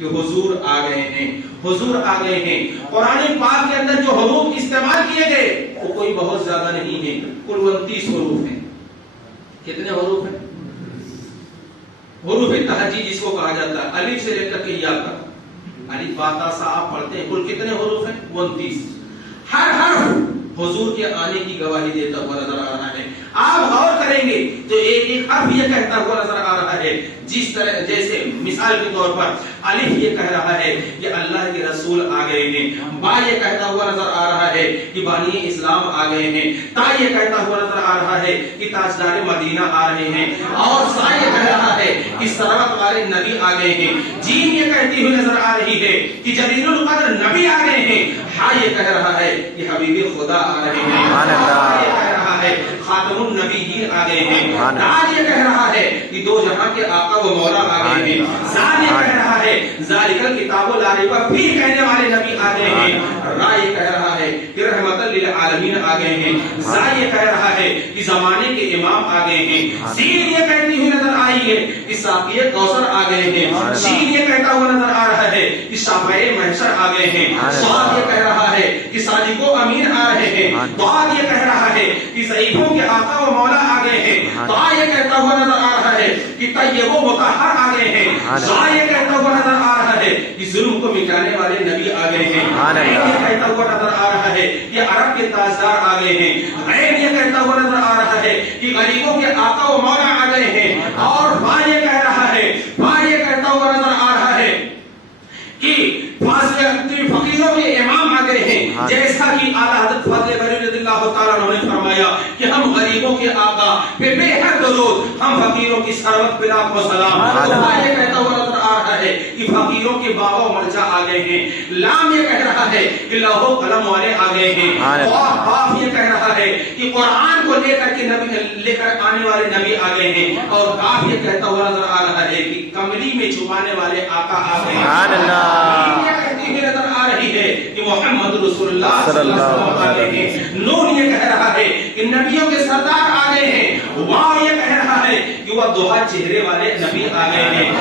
کہ حضور آ گئے ہیں، حضور آ گئے ہیں۔ قرآن پاک کے اندر جو حروف استعمال کیے گئے وہ کوئی بہت زیادہ نہیں ہے، کل 29 حروف ہیں۔ کتنے حروف ہیں؟ حروف تہجی جس کو کہا جاتا ہے، الف سے لے کر کے یا تک، الف با تا سا آپ پڑھتے ہیں، کل کتنے حروف ہیں؟ 29۔ ہر حرف حضور کے آنے کی گواہی دیتا ہوا نظر آ رہا ہے۔ آپ غور کریں گے تو ایک ایک حرف یہ کہتا ہوا نظر آ رہا ہے، جس طرح جیسے مثال کے طور پر الف یہ کہہ رہا ہے کہ اللہ کے رسول آ گئے ہیں، با یہ کہتا ہوا نظر آ رہا ہے کہ بانی اسلام آ گئے ہیں، تا یہ کہتا ہوا نظر آ رہا ہے کہ تاجدار مدینہ آ رہے ہیں، اور سا یہ کہہ رہا ہے کہ سروت والے نبی آ گئے ہیں، جیم یہ کہتی ہوئی نظر آ رہی ہے کہ جلیل القدر نبی آ گئے ہیں، ہاں یہ کہہ رہا ہے کہ حبیب خدا آ رہے ہیں، یہ کہہ رہا ہے خاتم النبیین آ گئے ہیں، دال یہ کہہ رہا ہے کہ دو جہاں کے آقا و مولا آ گئے ہیں، زال یہ کہہ رہا ہے ذالک الکتاب لا ریب فیہ کہنے والے نبی آ گئے ہیں، را یہ کہہ رہا ہے کہ رحمت للعالمین آ گئے ہیں، زا یہ کہہ رہا ہے کہ زمانے کے امام آ گئے ہیں، سین یہ کہتی ہوئی نظر آئی ہے کہ ساقی کوثر آ گئے ہیں، شین یہ کہتا ہوا نظر آ رہا ہے کہ شافعی محشر آ گئے ہیں، صاد یہ کہہ رہا ہے کہ صادق و امین آ رہے ہیں، ضاد یہ کہہ رہا ہے کہ ضعیفوں کے آقا و مولا آ گئے ہیں، طا یہ کہتا ہوا نظر آ رہا ہے کہ طیب و مطہر آ گئے ہیں، ظا یہ کہتا ہوا نظر آ رہا ہے کہ ظلم کو مٹانے والے نبی آ گئے ہیں، عین یہ کہتا ہوا نظر آ رہا ہے کہ عرب کے تاجدار آ گئے ہیں، غین یہ کہتا ہوا نظر آ رہا ہے کہ غریبوں کے آقا و مولا آ گئے ہیں، اور فا یہ کہہ رہا ہے، فا یہ کہتا ہوا نظر آ رہا ہے کہ فقیروں کے امام آ گئے ہیں، جیسا کہ اعلیٰ حضرت فاضل بریلوی رضی اللہ تعالیٰ عنہ نے فرمایا کہ ہم غریبوں کے آقا پہ بے حد درود، ہم فقیروں کی سروت پہ لاکھ و سلام۔ یہ کہتا ہوا نظر آ رہا ہے کہ فقیروں کے بابا و مرجع آ گئے ہیں، لام یہ کہہ رہا ہے کہ لوح و قلم والے آ گئے ہیں، قاف یہ کہہ رہا ہے کہ قرآن کو لے کر آنے والے نبی آ گئے ہیں، اور کاف یہ کہتا ہوا نظر آ رہا ہے کہ کملی میں چھپانے والے آقا آ گئے ہیں، یہ کہتی ہوئی نظر آ رہی ہے کہ محمد رسول اللہ صلی اللہ علیہ وسلم آ گئے ہیں، نون یہ کہہ رہا ہے کہ نبیوں کے سردار آ گئے ہیں، واو یہ کہہ رہا ہے کہ وہ دوہا چہرے والے نبی آ گئے ہیں،